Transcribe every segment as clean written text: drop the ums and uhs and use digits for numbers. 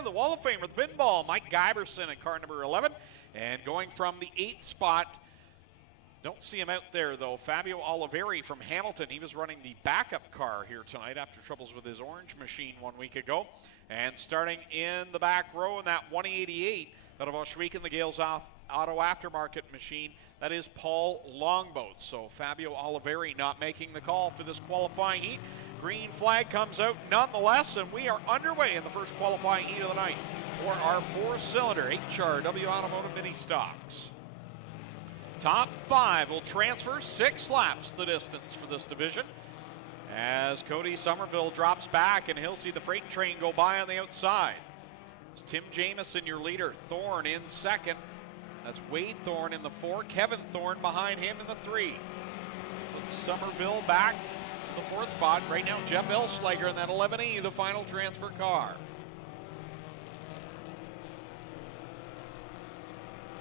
of the Wall of Fame with pinball, Mike Giberson in car number 11. And going from the 8th spot, don't see him out there, though, Fabio Oliveri from Hamilton. He was running the backup car here tonight after troubles with his orange machine 1 week ago. And starting in the back row in that 188 out of Oshweek, the Gales Auto Aftermarket machine, that is Paul Longboat. So Fabio Oliveri not making the call for this qualifying heat. Green flag comes out nonetheless, and we are underway in the first qualifying heat of the night for our 4-cylinder HRW Automotive Ministocks. Top 5 will transfer 6 laps the distance for this division as Cody Somerville drops back, and he'll see the freight train go by on the outside. It's Tim Jamieson, your leader. Thorne in second. That's Wade Thorne in the 4. Kevin Thorne behind him in the 3. With Somerville back to the 4th spot. Right now, Jeff Elslager in that 11E, the final transfer car.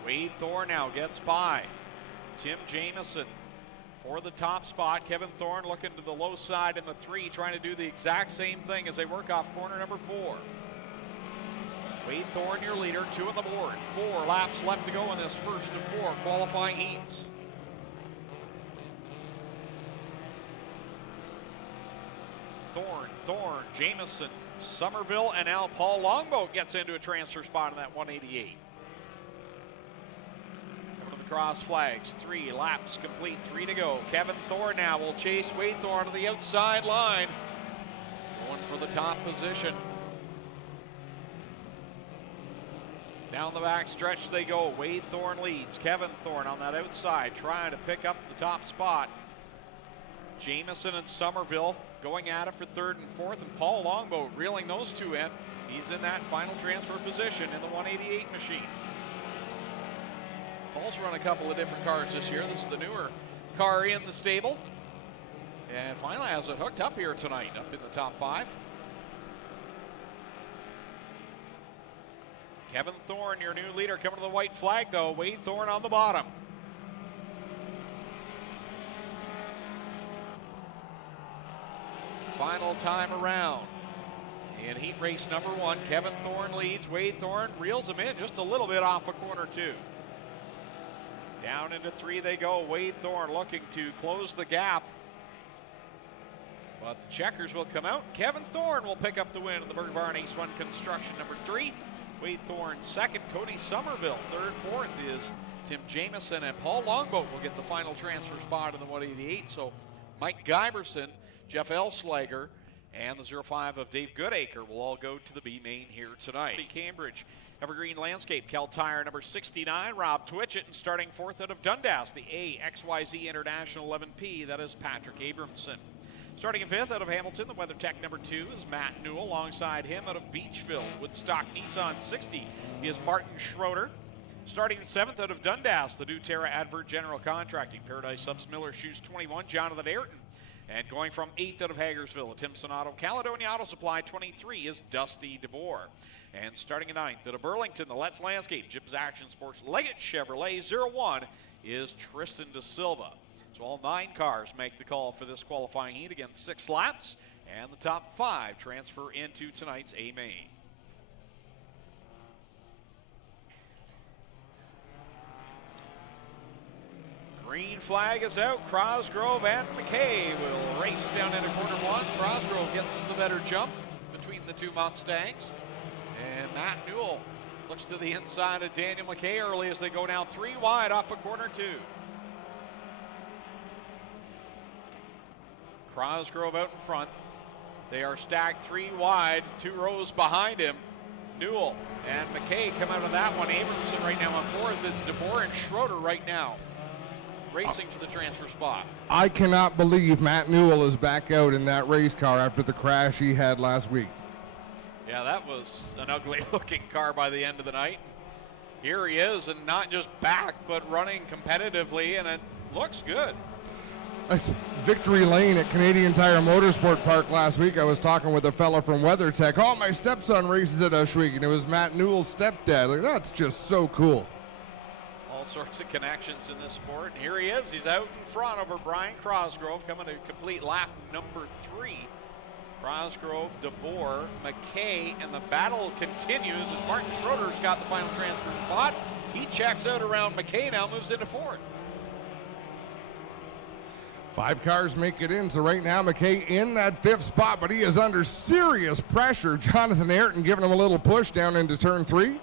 Wade Thorne now gets by Tim Jamieson for the top spot. Kevin Thorne looking to the low side in the 3, trying to do the exact same thing as they work off corner number 4. Wade Thorne, your leader, 2 on the board. 4 laps left to go in this first of 4 qualifying heats. Thorne, Jamieson, Somerville, and now Paul Longboat gets into a transfer spot in that 188. Cross flags, 3 laps complete, 3 to go. Kevin Thorne now will chase Wade Thorne to the outside line. Going for the top position. Down the back stretch they go. Wade Thorne leads. Kevin Thorne on that outside trying to pick up the top spot. Jamieson and Somerville going at it for 3rd and 4th, and Paul Longboat reeling those 2 in. He's in that final transfer position in the 188 machine. Paul's run a couple of different cars this year. This is the newer car in the stable. And finally has it hooked up here tonight, up in the top 5. Kevin Thorne, your new leader, coming to the white flag, though. Wade Thorne on the bottom. Final time around. In heat race number 1, Kevin Thorne leads. Wade Thorne reels him in just a little bit off of corner 2. Down into 3 they go. Wade Thorne looking to close the gap. But the checkers will come out. Kevin Thorne will pick up the win in the Burger Barn Ace 1 Construction number 3. Wade Thorne 2nd. Cody Somerville 3rd. 4th is Tim Jamieson. And Paul Longboat will get the final transfer spot in the 188. So Mike Giberson, Jeff Elslager, and the 05 of Dave Goodacre will all go to the B main here tonight. Cambridge Evergreen Landscape, Cal Tire number 69, Rob Twitchett, and starting 4th out of Dundas, the AXYZ International 11P, that is Patrick Abramson. Starting in 5th out of Hamilton, the WeatherTech number 2 is Matt Newell. Alongside him out of Beachville, Woodstock Nissan 60 is Martin Schroeder. Starting in 7th out of Dundas, the doTERRA Advert General Contracting, Paradise Subs Miller Shoes 21, Jonathan Ayrton. And going from 8th out of Hagersville, Timpson Auto, Caledonia Auto Supply 23 is Dusty DeBoer. And starting in 9th out of Burlington, the Let's Landscape, Jibs Action Sports, Leggett Chevrolet 01 is Tristan De Silva. So all 9 cars make the call for this qualifying heat against 6 laps, and the top 5 transfer into tonight's A main. Green flag is out. Crosgrove and McKay will race down into corner 1. Crosgrove gets the better jump between the 2 Mustangs. And Matt Newell looks to the inside of Daniel McKay early as they go down 3 wide off of corner 2. Crosgrove out in front. They are stacked 3 wide, 2 rows behind him. Newell and McKay come out of that one. Abramson right now on 4th. It's DeBoer and Schroeder right now racing for the transfer spot. I cannot believe Matt Newell is back out in that race car after the crash he had last week. Yeah, that was an ugly looking car by the end of the night. Here he is, and not just back, but running competitively, and it looks good. Victory Lane at Canadian Tire Motorsport Park last week. I was talking with a fella from WeatherTech. Oh, my stepson races at Oshweek, and it was Matt Newell's stepdad. Like, that's just so cool. All sorts of connections in this sport. And here he is. He's out in front over Brian Crosgrove, coming to complete lap number 3 Cosgrove, DeBoer, McKay, and the battle continues as Martin Schroeder's got the final transfer spot. He checks out around McKay now, moves into fourth. 5 cars make it in, so right now McKay in that 5th spot, but he is under serious pressure. Jonathan Ayrton giving him a little push down into turn 3.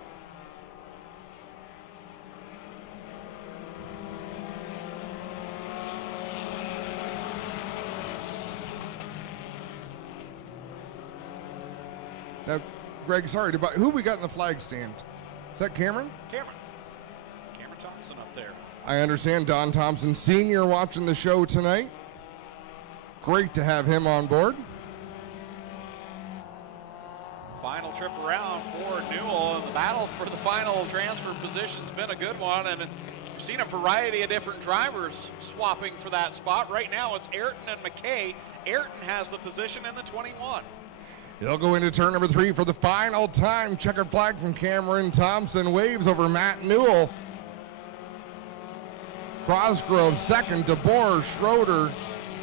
Now, Greg, sorry, who we got in the flag stand? Is that Cameron? Cameron Thompson up there. I understand Don Thompson Sr. watching the show tonight. Great to have him on board. Final trip around for Newell, and the battle for the final transfer position's been a good one, and we've seen a variety of different drivers swapping for that spot. Right now it's Ayrton and McKay. Ayrton has the position in the 21. He'll go into turn number 3 for the final time. Checkered flag from Cameron Thompson. Waves over Matt Newell. Cosgrove second, DeBoer, Schroeder,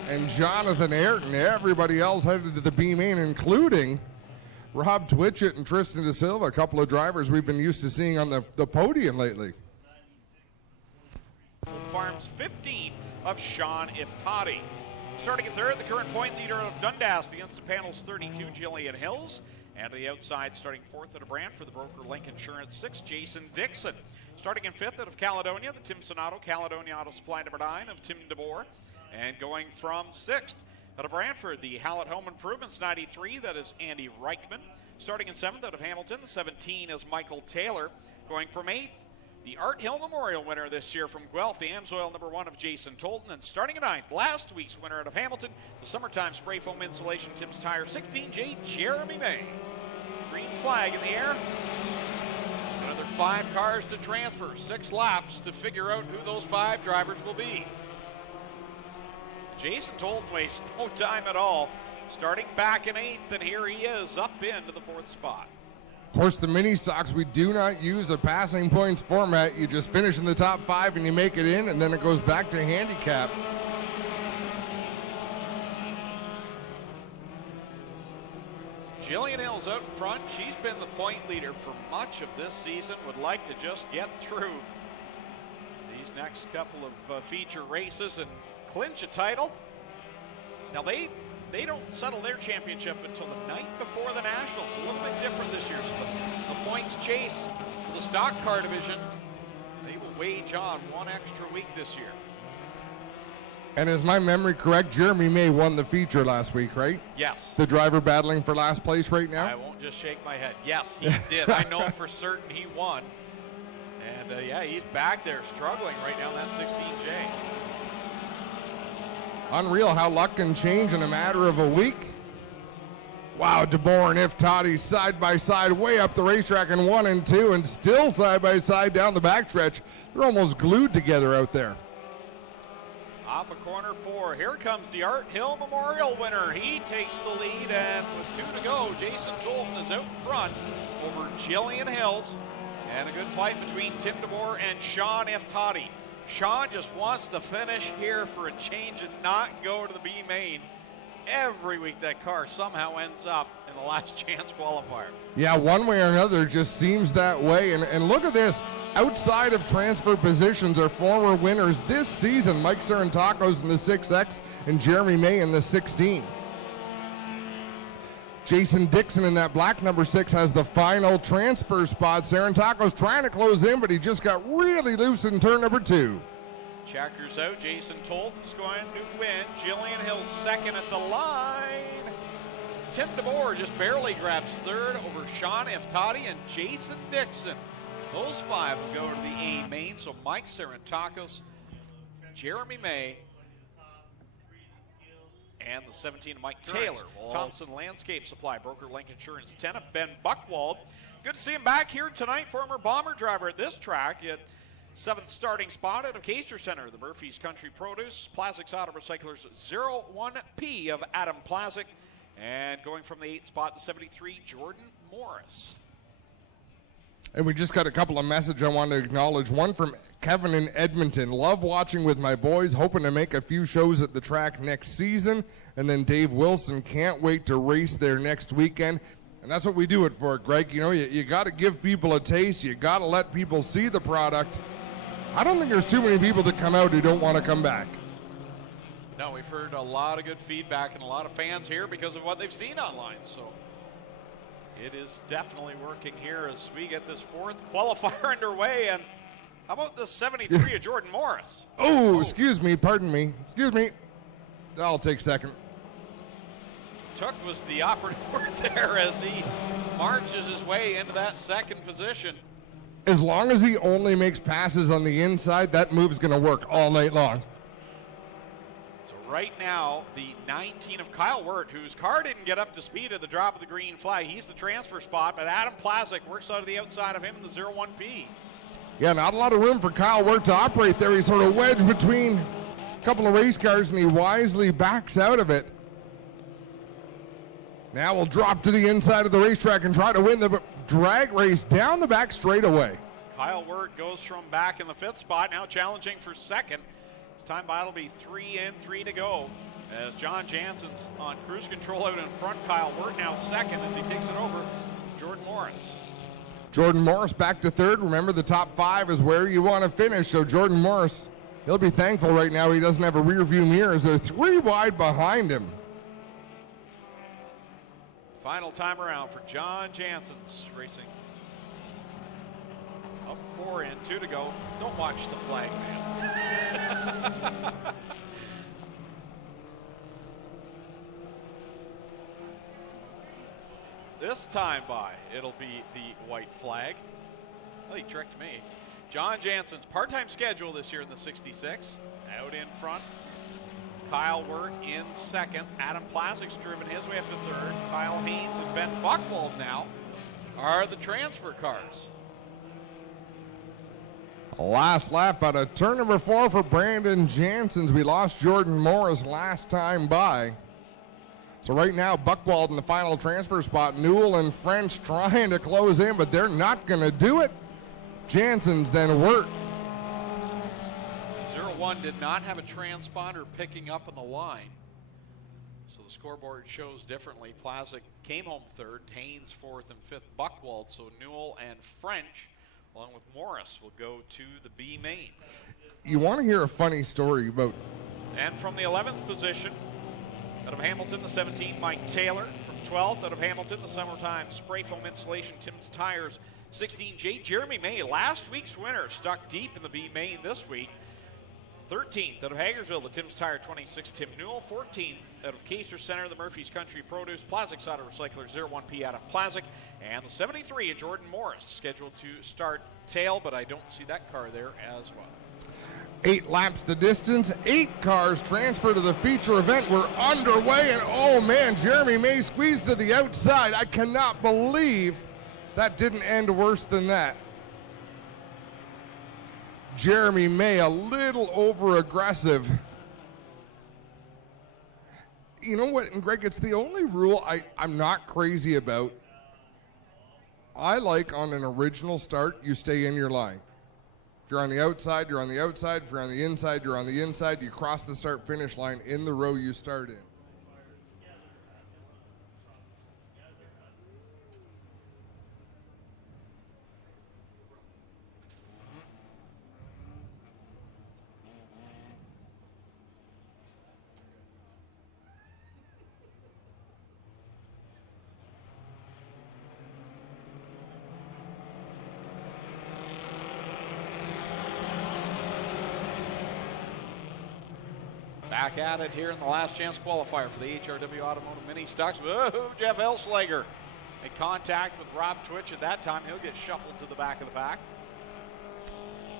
and Jonathan Ayrton. Everybody else headed to the B main, including Rob Twitchett and Tristan De Silva, a couple of drivers we've been used to seeing on the podium lately. Farms 15 of Sean Iftati. Starting at third, the current point leader of Dundas, the Instant Panels 32, Jillian Hills. And to the outside, starting fourth at a brand for the broker Link Insurance 6, Jason Dixon. Starting in fifth out of Caledonia, the Tim Sonato, Caledonia Auto Supply number 9 of Tim DeBoer. And going from sixth out of Brantford, the Hallett Home Improvements 93, that is Andy Reichman. Starting in seventh out of Hamilton, the 17 is Michael Taylor. Going from eighth, the Art Hill Memorial winner this year from Guelph, the Amsoil number 1 of Jason Tolton. And starting at ninth, last week's winner out of Hamilton, the Summertime Spray Foam Insulation Tim's Tire 16J, Jeremy May. Green flag in the air. Another 5 cars to transfer, 6 laps to figure out who those 5 drivers will be. Jason Tolton wastes no time at all. Starting back in 8th, and here he is up into the 4th spot. Of course, the mini stocks, we do not use a passing points format. You just finish in the top 5 and you make it in, and then it goes back to handicap. Jillian Hill's out in front. She's been the point leader for much of this season. Would like to just get through these next couple of feature races and clinch a title. Now they don't settle their championship until the night before the Nationals. A little bit different this year. So the points chase for the stock car division, they will wage on 1 extra week this year. And is my memory correct, Jeremy May won the feature last week, right? Yes. The driver battling for last place right now? I won't just shake my head. Yes, he did. I know for certain he won. And yeah, he's back there struggling right now in that 16J. Unreal how luck can change in a matter of a week. Wow, DeBoer and Iftati side by side way up the racetrack in 1 and 2, and still side by side down the backstretch. They're almost glued together out there. Off of corner 4, here comes the Art Hill Memorial winner. He takes the lead, and with 2 to go, Jason Tolton is out in front over Jillian Hills. And a good fight between Tim DeBoer and Sean Iftati. Sean just wants to finish here for a change and not go to the B main. Every week that car somehow ends up in the last chance qualifier. Yeah, one way or another, just seems that way. And look at this. Outside of transfer positions are former winners this season. Mike Sarantakos in the 6X and Jeremy May in the 16. Jason Dixon in that black number 6 has the final transfer spot. Sarantakos trying to close in, but he just got really loose in turn number 2. Checkers out. Jason Tolton's going to win. Jillian Hill's second at the line. Tim DeBoer just barely grabs third over Sean Iftati and Jason Dixon. Those 5 will go to the A main. So Mike Sarantakos, Jeremy May, and the 17, Mike Taylor. Thompson Landscape Supply, broker Link Insurance 10 of Ben Buchwald. Good to see him back here tonight. Former Bomber driver at this track at 7th starting spot out of Caster Center. The Murphy's Country Produce, Plastics Auto Recyclers 01P of Adam Plazik. And going from the 8th spot, the 73, Jordan Morris. And we just got a couple of messages I want to acknowledge. One from Kevin in Edmonton. Love watching with my boys. Hoping to make a few shows at the track next season. And then Dave Wilson, can't wait to race there next weekend. And that's what we do it for, Greg. You know, you got to give people a taste. You got to let people see the product. I don't think there's too many people that come out who don't want to come back. No, we've heard a lot of good feedback and a lot of fans here because of what they've seen online. So it is definitely working here as we get this fourth qualifier underway. And how about the 73 of Jordan Morris? Oh, excuse me. Pardon me. Excuse me. I'll take second. Took was the operative word there as he marches his way into that second position. As long as he only makes passes on the inside, that move's going to work all night long. So right now, the 19 of Kyle Wirt, whose car didn't get up to speed at the drop of the green flag. He's the transfer spot, but Adam Plazik works out of the outside of him in the 01P. Yeah, not a lot of room for Kyle Wirt to operate there. He's sort of wedged between a couple of race cars, and he wisely backs out of it. Now we'll drop to the inside of the racetrack and try to win the drag race down the back straightaway. Kyle Wirt goes from back in the fifth spot, now challenging for second. His time by will be 3 in, 3 to go. As John Jansen's on cruise control out in front. Kyle Wirt now second as he takes it over Jordan Morris. Jordan Morris back to third. Remember, the top 5 is where you want to finish. So Jordan Morris, he'll be thankful right now he doesn't have a rear view mirror as they're 3 wide behind him. Final time around for John Jansen's racing. Up 4 in, 2 to go. Don't watch the flag, man. This time by, it'll be the white flag. Well, he tricked me. John Jansen's part-time schedule this year in the 66. Out in front. Kyle Wirt in second. Adam Plazik's driven his way up to third. Kyle Haynes and Ben Buchwald now are the transfer cars. Last lap out of turn number 4 for Brandon Jansen's. We lost Jordan Morris last time by. So right now, Buchwald in the final transfer spot. Newell and French trying to close in, but they're not going to do it. Jansen's then Wirt. 01 did not have a transponder picking up on the line. So the scoreboard shows differently. Plazik came home third, Haynes fourth and fifth, Buchwald. So Newell and French, along with Morris, will go to the B main. You want to hear a funny story about... And from the 11th position, out of Hamilton, the 17, Mike Taylor. From 12th, out of Hamilton, the summertime spray foam insulation, Tim's Tires, 16, Jeremy May, last week's winner, stuck deep in the B main this week. 13th out of Hagersville, the Tim's Tire 26, Tim Newell. 14th out of Caser Center, the Murphy's Country Produce, Plazik's Auto Recycler, 01P Adam Plazik. And the 73 of Jordan Morris, scheduled to start tail, but I don't see that car there as well. 8 laps the distance, 8 cars transfer to the feature event. We're underway, and oh man, Jeremy May squeezed to the outside. I cannot believe that didn't end worse than that. Jeremy May a little over aggressive. You know what, and Greg, it's the only rule I'm not crazy about. I like on an original start, you stay in your line. If you're on the outside, you're on the outside. If you're on the inside, you're on the inside. You cross the start-finish line in the row you start in. Back at it here in the last chance qualifier for the HRW Automotive Ministocks. Oh, Jeff Elslager made contact with Rob Twitch at that time. He'll get shuffled to the back of the pack.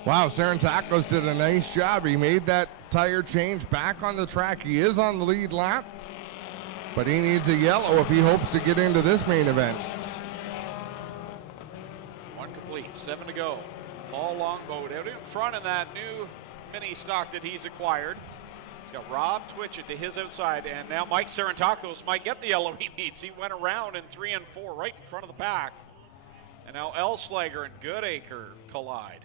Wow, Sarantakos did a nice job. He made that tire change back on the track. He is on the lead lap, but he needs a yellow if he hopes to get into this main event. 1 complete, 7 to go. Paul Longboat out in front in that new Ministock that he's acquired. Got Rob Twitchett to his outside, and now Mike Sarantakos might get the yellow he needs. He went around in 3 and 4 right in front of the pack. And now Elslager and Goodacre collide.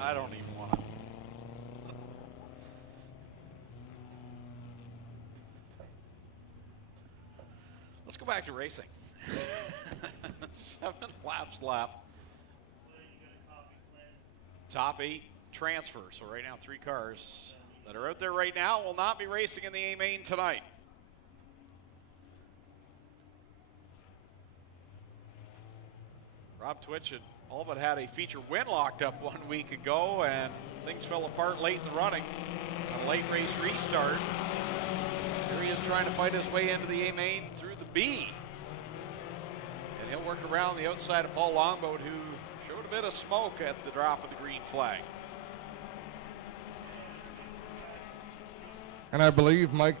I don't even want to. Let's go back to racing. 7 laps left. Top 8 transfer. So right now 3 cars that are out there right now will not be racing in the A main tonight. Rob Twitch all but had a feature win locked up 1 week ago, and things fell apart late in the running. A late race restart. Here he is trying to fight his way into the A main through the B. And he'll work around the outside of Paul Longboat, who showed a bit of smoke at the drop of the green flag. And I believe Mike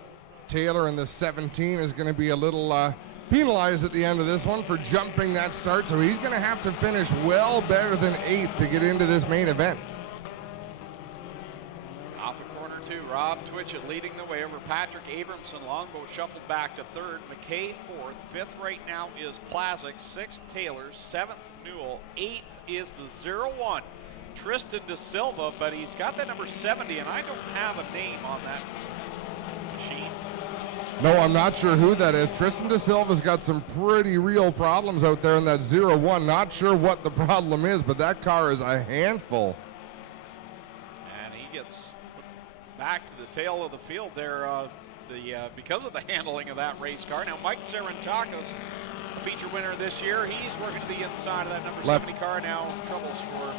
Taylor in the 17 is going to be a little penalized at the end of this one for jumping that start, so he's going to have to finish well better than 8th to get into this main event. Off of corner 2, Rob Twitchett leading the way over Patrick Abramson. Longboat shuffled back to 3rd. McKay 4th. 5th right now is Plazic. 6th Taylor. 7th Newell. 8th is the 01 Tristan De Silva, but he's got that number 70, and I don't have a name on that machine. No, I'm not sure who that is. Tristan De Silva's got some pretty real problems out there in that 01. Not sure what the problem is, but that car is a handful. And he gets back to the tail of the field there because of the handling of that race car. Now, Mike Sarantakis, feature winner this year, he's working to the inside of that number 70 car now. Troubles for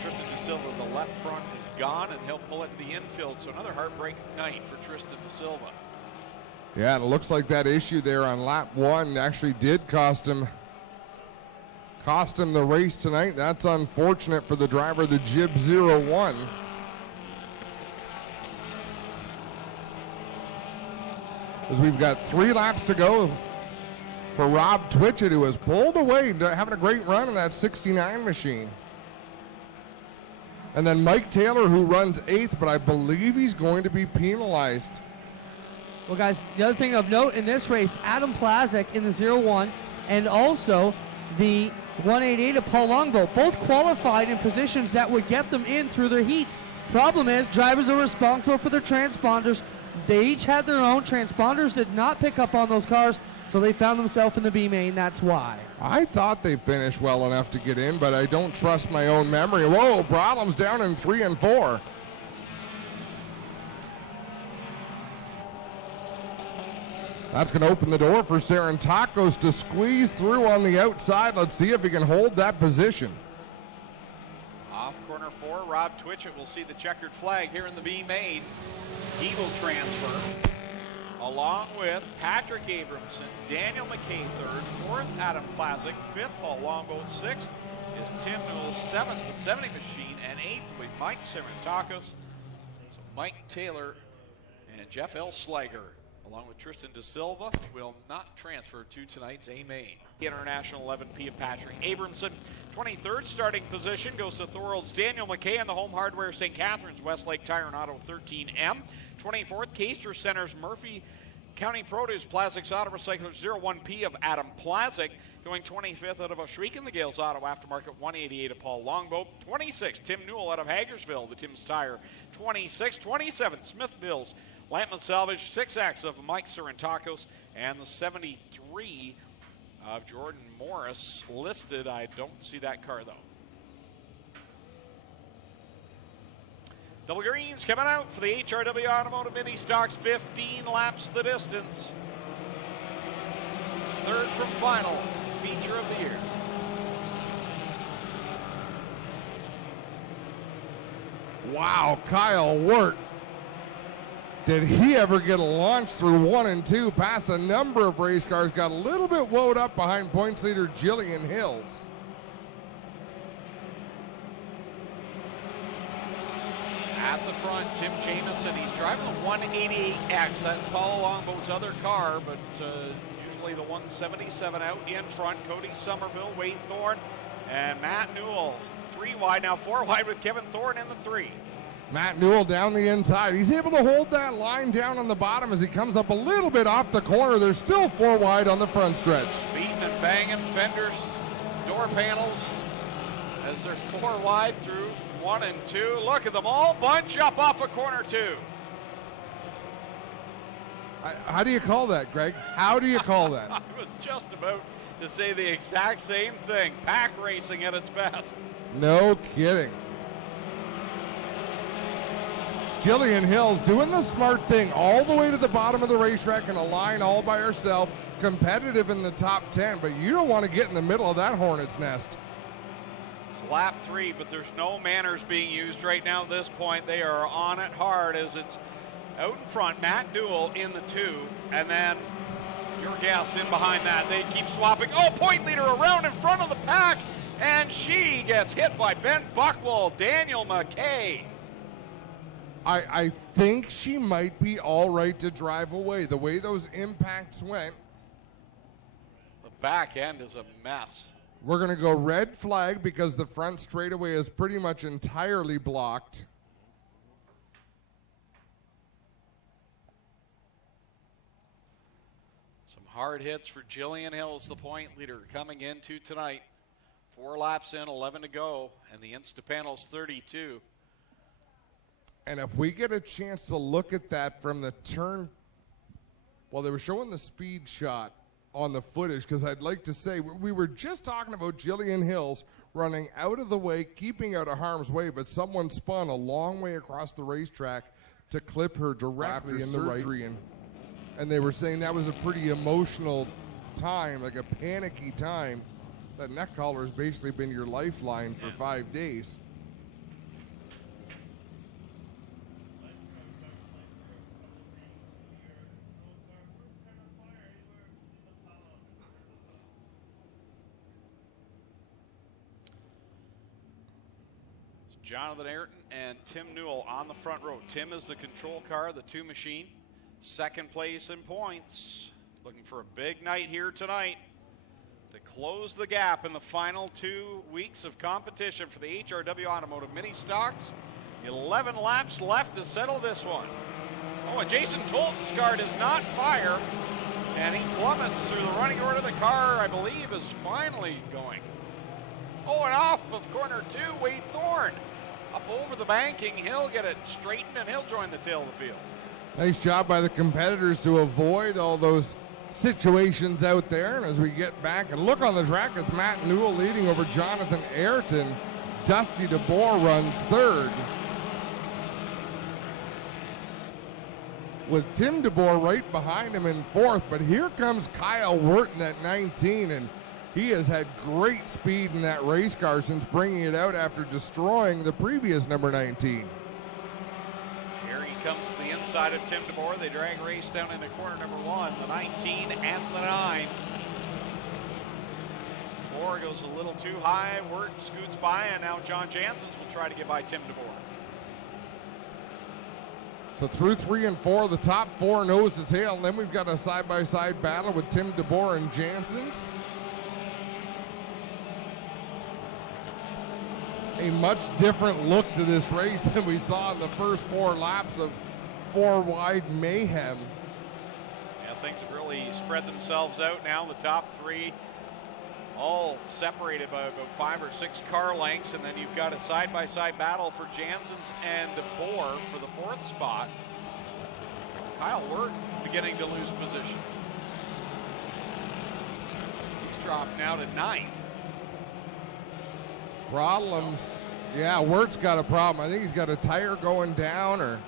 Tristan De Silva. The left front is gone, and he'll pull it to the infield. So another heartbreaking night for Tristan De Silva. Yeah, and it looks like that issue there on lap 1 actually did cost him the race tonight. That's unfortunate for the driver, the Jib 01. As we've got 3 laps to go for Rob Twitchett, who has pulled away, having a great run in that 69 machine. And then Mike Taylor, who runs 8th, but I believe he's going to be penalized. Well, guys, the other thing of note in this race, Adam Plazic in the 01 and also the 188 of Paul Longboat, both qualified in positions that would get them in through their heats. Problem is, drivers are responsible for their transponders. They each had their own. Transponders did not pick up on those cars, so they found themselves in the B main. That's why. I thought they finished well enough to get in, but I don't trust my own memory. Whoa, problems down in 3 and 4. That's going to open the door for Sarantakos to squeeze through on the outside. Let's see if he can hold that position. Off corner 4, Rob Twitchett will see the checkered flag here in the B main. He will transfer, along with Patrick Abramson, Daniel McKay 3rd, 4th Adam Plazic, 5th Paul Longboat, 6th is Tim Newell, 7th the 70 machine, and 8th will be Mike Sarantakos. So Mike Taylor and Jeff Elslager, along with Tristan De Silva, will not transfer to tonight's A main. International 11P of Patrick Abramson. 23rd starting position goes to Thorold's Daniel McKay and the Home Hardware St. Catharines Westlake Tire and Auto 13M. 24th, Keister Center's Murphy County Produce Plastics Auto Recyclers 01P of Adam Plazic. Going 25th out of Oshweek the Gales Auto Aftermarket 188 of Paul Longboat. 26th, Tim Newell out of Hagersville, the Tim's Tire 26. 27th, Smith Mills Lampman Salvage 6X of Mike Sarantakos, and the 73 of Jordan Morris listed. I don't see that car though. Double greens coming out for the HRW Automotive Ministocks. 15 laps the distance. 3rd from final, feature of the year. Wow, Kyle Wirt. Did he ever get a launch through 1 and 2 past a number of race cars? Got a little bit woed up behind points leader Jillian Hills. At the front, Tim Jamieson. He's driving the 188X. That's Paul Longboat's other car, but usually the 177 out in front. Cody Somerville, Wade Thorne, and Matt Newell. 3 wide, now 4 wide with Kevin Thorne in the 3. Matt Newell down the inside. He's able to hold that line down on the bottom as he comes up a little bit off the corner. There's still 4 wide on the front stretch. Beating and banging fenders, door panels, as there's 4 wide through 1 and 2. Look at them all bunch up off of corner 2. How do you call that, Greg? How do you call that? I was just about to say the exact same thing. Pack racing at its best. No kidding. Jillian Hills doing the smart thing all the way to the bottom of the racetrack in a line all by herself, competitive in the top 10, but you don't want to get in the middle of that hornet's nest. It's lap 3, but there's no manners being used right now at this point. They are on it hard as it's out in front. Matt Newell in the 2, and then your guess in behind that. They keep swapping. Oh, point leader around in front of the pack, and she gets hit by Ben Buchwald, Daniel McKay. I think she might be all right to drive away. The way those impacts went. The back end is a mess. We're going to go red flag because the front straightaway is pretty much entirely blocked. Some hard hits for Jillian Hills, the point leader, coming into tonight. 4 laps in, 11 to go, and the Insta panel's 32. And if we get a chance to look at that from the turn, well, they were showing the speed shot on the footage, because I'd like to say we were just talking about Jillian Hills running out of the way, keeping out of harm's way, but someone spun a long way across the racetrack to clip her directly in the right. And they were saying that was a pretty emotional time, like a panicky time. That neck collar has basically been your lifeline for 5 days. Jonathan Ayrton and Tim Newell on the front row. Tim is the control car, the 2 machine. Second place in points. Looking for a big night here tonight to close the gap in the final 2 weeks of competition for the HRW Automotive Ministocks. 11 laps left to settle this one. Oh, and Jason Tolton's car does not fire, and he plummets through the running order. The car, I believe, is finally going. Oh, and off of corner 2, Wade Thorne. Up over the banking, he'll get it straightened and he'll join the tail of the field. Nice job by the competitors to avoid all those situations out there. And as we get back and look on the track, it's Matt Newell leading over Jonathan Ayrton. Dusty DeBoer runs 3rd. With Tim DeBoer right behind him in 4th, but here comes Kyle Wirt at 19, and he has had great speed in that race car since bringing it out after destroying the previous number 19. Here he comes to the inside of Tim DeBoer. They drag race down into corner number 1, the 19 and the 9. DeBoer goes a little too high. Wirt scoots by, and now John Janssens will try to get by Tim DeBoer. So through 3 and 4, the top 4 nose to tail, and then we've got a side-by-side battle with Tim DeBoer and Janssens. A much different look to this race than we saw in the first 4 laps of 4 wide mayhem. Yeah, things have really spread themselves out now. The top 3 all separated by about 5 or 6 car lengths, and then you've got a side-by-side battle for Janssens and DeBoer for the 4th spot. Kyle Wirt beginning to lose positions. He's dropped now to 9th. Problems. Yeah, Wirt's got a problem. I think he's got a tire going down, or.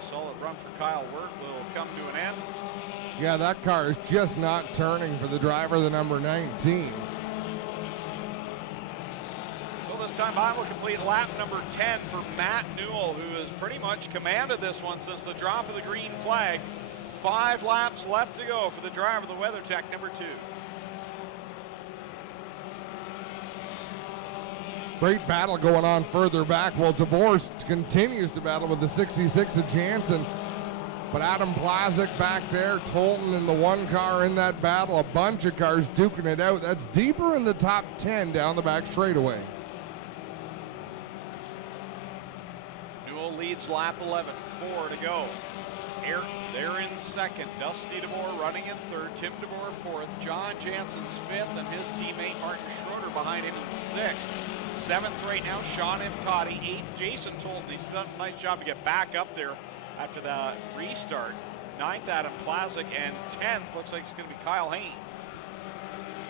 Solid run for Kyle Wirt will come to an end. Yeah, that car is just not turning for the driver, the number 19. So the time by will complete lap number 10 for Matt Newell, who has pretty much commanded this one since the drop of the green flag. 5 laps left to go for the driver of the WeatherTech number 2. Great battle going on further back. Well, DeBoer continues to battle with the 66 of Jansen. But Adam Plazik back there, Tolton in the 1 car in that battle. A bunch of cars duking it out. That's deeper in the top 10 down the back straightaway. Newell leads lap 11, 4 to go. Ayrton there in second. Dusty DeBoer running in third. Tim DeBoer fourth. John Jansen's fifth, and his teammate Martin Schroeder behind him in sixth. Seventh right now, Sean Iftati. Eighth, Jason Tolton. He's done a nice job to get back up there after the restart. Ninth, Adam Plazik, and 10th looks like it's going to be Kyle Haynes.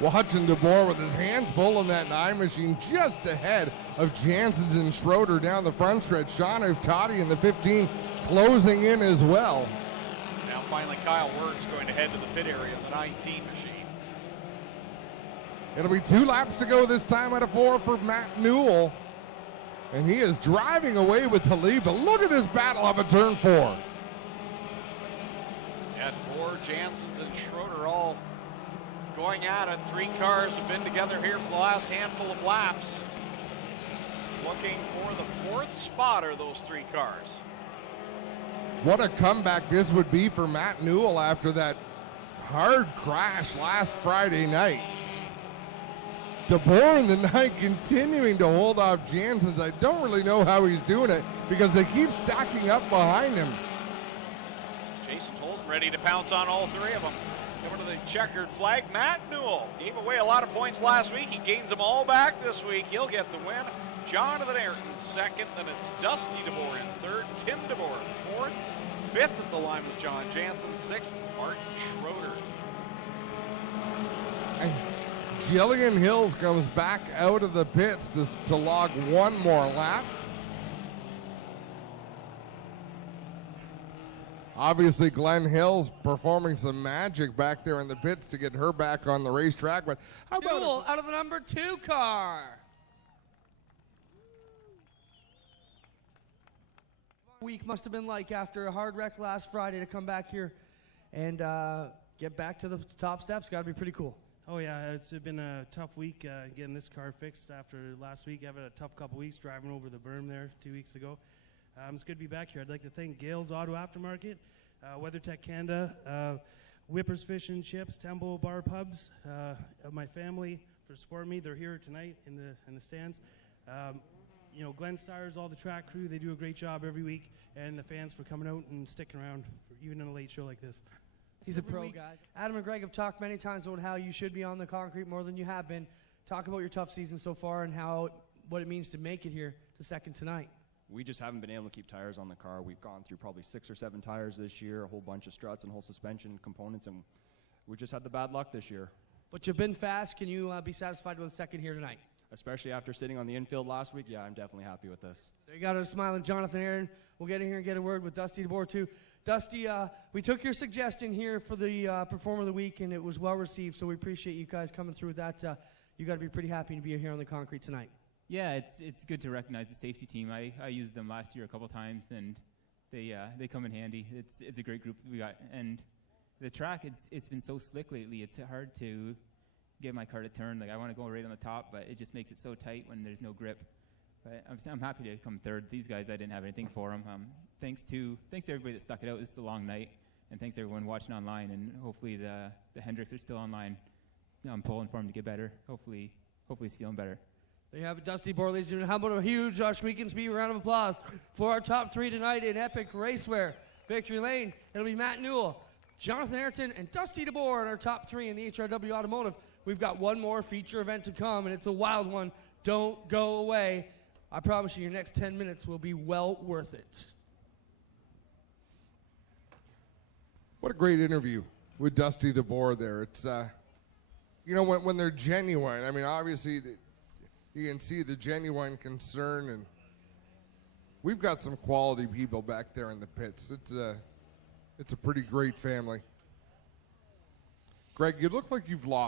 Watching DeBoer with his hands full in that 9 machine, just ahead of Jansen's and Schroeder down the front stretch. Sean Iftati in the 15 closing in as well. Now finally Kyle Wertz going to head to the pit area of the 19 machine. It'll be 2 laps to go this time out of 4 for Matt Newell. And he is driving away with the lead, but look at this battle up at turn 4. Yeah, DeBoer, Jansen's, and Schroeder all going at it. 3 cars have been together here for the last handful of laps. Looking for the 4th spot are those 3 cars. What a comeback this would be for Matt Newell after that hard crash last Friday night. DeBoer in the 9 continuing to hold off Jansen's. I don't really know how he's doing it because they keep stacking up behind him. Jason Tolton ready to pounce on all 3 of them. Coming to the checkered flag, Matt Newell gave away a lot of points last week. He gains them all back this week. He'll get the win. Jonathan Ayrton second, then it's Dusty DeBoer in third, Tim DeBoer fourth, fifth at the line with John Jansen, sixth, Martin Schroeder. And Jillian Hills comes back out of the pits to log 1 more lap. Obviously, Glenn Hills performing some magic back there in the pits to get her back on the racetrack. But how about Newell out of the number 2 car. Week must have been like after a hard wreck last Friday to come back here and get back to the top steps. Got to be pretty cool. Oh yeah, it's been a tough week getting this car fixed after last week. I've had a tough couple weeks driving over the berm there 2 weeks ago. It's good to be back here. I'd like to thank Gale's Auto Aftermarket, WeatherTech Canada, Whippers Fish and Chips, Temple Bar Pubs, my family for supporting me. They're here tonight in the stands. You know, dmstyres, all the track crew, they do a great job every week, and the fans for coming out and sticking around, even in a late show like this. He's a pro guy. Adam and Greg have talked many times about how you should be on the concrete more than you have been. Talk about your tough season so far and what it means to make it here to second tonight. We just haven't been able to keep tires on the car. We've gone through probably 6 or 7 tires this year, a whole bunch of struts and whole suspension components, and we just had the bad luck this year. But you've been fast. Can you be satisfied with a second here tonight? Especially after sitting on the infield last week, yeah, I'm definitely happy with this. There you got a smiling Jonathan Aaron. We'll get in here and get a word with Dusty DeBoer too. Dusty, we took your suggestion here for the Performer of the Week, and it was well received, so we appreciate you guys coming through with that. You got to be pretty happy to be here on the concrete tonight. Yeah, it's good to recognize the safety team. I used them last year a couple times, and they come in handy. It's a great group we got, and the track it's been so slick lately. It's hard to get my car to turn. Like I want to go right on the top, but it just makes it so tight when there's no grip. But I'm happy to come third. These guys, I didn't have anything for them. Thanks to everybody that stuck it out. This is a long night, and thanks to everyone watching online. And hopefully the Hendricks are still online. I'm pulling for him to get better. Hopefully he's feeling better. There you have it, Dusty DeBoer, ladies and gentlemen. How about a huge Schweekensby round of applause for our top 3 tonight in Epic Racewear. Victory Lane, it'll be Matt Newell, Jonathan Ayrton, and Dusty DeBoer in our top 3 in the HRW Automotive. We've got one more feature event to come, and it's a wild one. Don't go away. I promise you, your next 10 minutes will be well worth it. What a great interview with Dusty DeBoer there. It's, you know, when they're genuine, I mean, obviously, you can see the genuine concern, and we've got some quality people back there in the pits. It's a pretty great family. Greg, you look like you've lost